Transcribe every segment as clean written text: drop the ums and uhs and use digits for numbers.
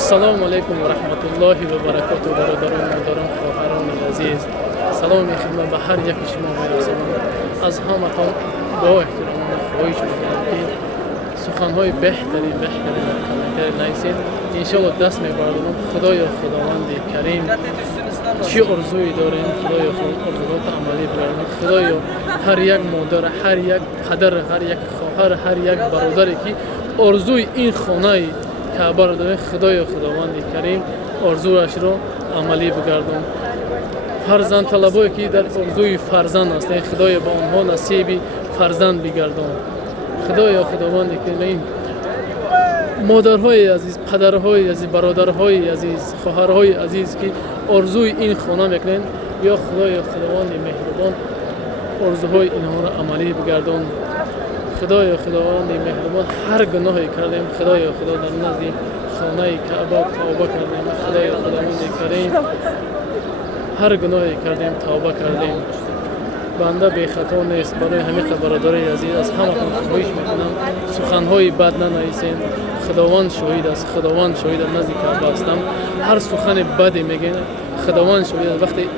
السلام علیکم و رحمت الله و برکاته برادران و مادران خواهران عزیز. سلام خدمت به هر یک شما می‌رسانم. از همتان با احترام خواهش می‌کنم که سخن‌های بهتری در کامنت‌ها نویسید. ان شاءالله دست می‌برم. خدایا خداوند کریم چی ارزویی داریم، خدایا ارزوات عملی بگردان. خدایا هر یک مادر، هر یک پدر، هر یک خواهر، هر یک برادری که ارزوی این خانه کعبه را داره، خدایا خداوند کریم ارزویش را عملی بگردان. فرزند طلبایی که در ارزوی فرزند هستند، خدایا با آنها نصیب فرزند بگردان. خدایا خداوند کریم مادرهای عزیز، پدرهای عزیز، برادرهای عزیز، خواهرهای عزیز که ارزوی این خانه میکنند، یا خدایا خداوند مهربان ارزوهای اینها را عملی بگردان. خدایا خداوند مهربان هر گناهی کردیم، خدایا خدا در نزد خانه کعبه توبه کردیم. خدایا خداوند کریم هر گناهی کردیم توبه کردیم. بنده بی خطا نیست. برای همه برادرای عزیز از همتون خواهش میکنم سخنهای بد ننویسین. خداوند شاهد است، خداوند شاهد است، نزد کعبه هستم. هر سخن بدی میگین خداوند شاهد است. وقتی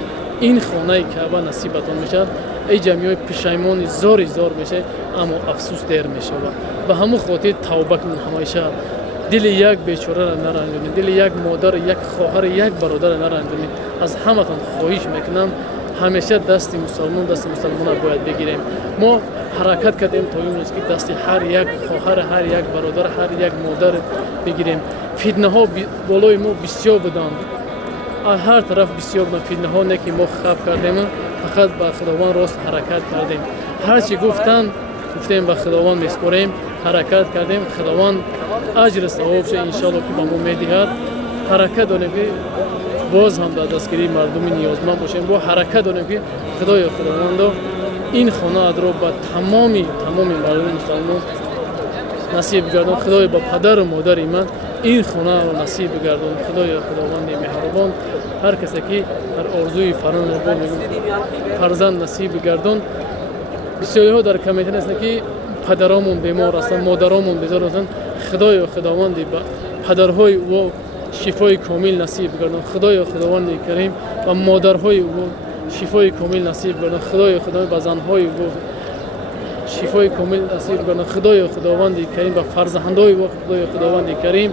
این خانه کعبه نصیبتون میشه، ای جمعی پشیمانی زار میشه، اما افسوس دیر میشه. و همون خاطر توبه کنید. همیشه دل یک بیچاره را نرنجونید، دل یک مادر، یک خواهر، یک برادر را نرنجونید. از همتون خواهش میکنم همیشه دست مسلمان را باید بگیریم. ما حرکت کردیم تا این روز که دست هر یک خواهر، هر یک برادر، هر یک مادر بگیریم. فتنه ها بالای ما بسیار بودند، از هر طرف بسیار بودند. فتنه ها نه که ما خراب کردیم، فقط به خداوند راست حرکت کردیم. هر چی گفتیم به خداوند میسپاریم، حرکت کردیم. خداوند اجر ثوابش ان شاء الله که به ما میدهد. حرکت داریم که باز هم در دستگیری مردم نیازمند باشیم. با حرکت داریم که خدای خداوند این خانه را به تمام مردم مسلمان نصیب بگردان. خدای با پدر و مادر من این خانه را نصیب بگردان. خدای خداوند مهربان هر کسی که در آرزوی فرزند نصیب بگردان. بسیاری ها در کامنت هستند که پدرامون بیمار هستند، مادرامون بیزار هستند. خدای خداوند با پدرهای و شفای کامل نصیب بگردان. خدای خداوند کریم و مادرهای و شفای کامل نصیب بگردان. خدای خداوند با زنهای و شفای کامل نصیب بگردان. خدای خداوند کریم با فرزندهای و خدای خداوند کریم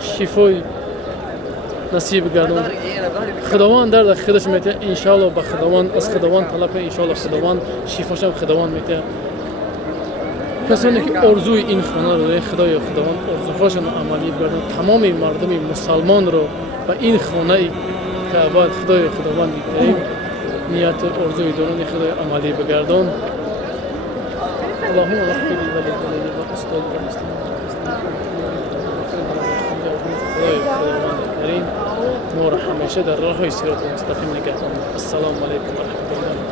شفای نصیب بگردان. خداوند در خودش میته ان شاء الله. با خداوند از خداوند طلب ان شاء الله خداوند شفاش هم خداوند میته. کسانی که ارزوی این خانه رو دارند، خدای خداوند ارزوهاشون رو عملی بگردان. تمام مردم مسلمان رو به این خانه کعبه خدای خداوند کریم نیت ارزوی دارند خدای عملی بگردان. اللهم اغفر لي ولوالدي واستغفر خدای خداوند کریم ما را همیشه در راه صراط مستقیم نگهدار. السلام علیکم و رحمت الله.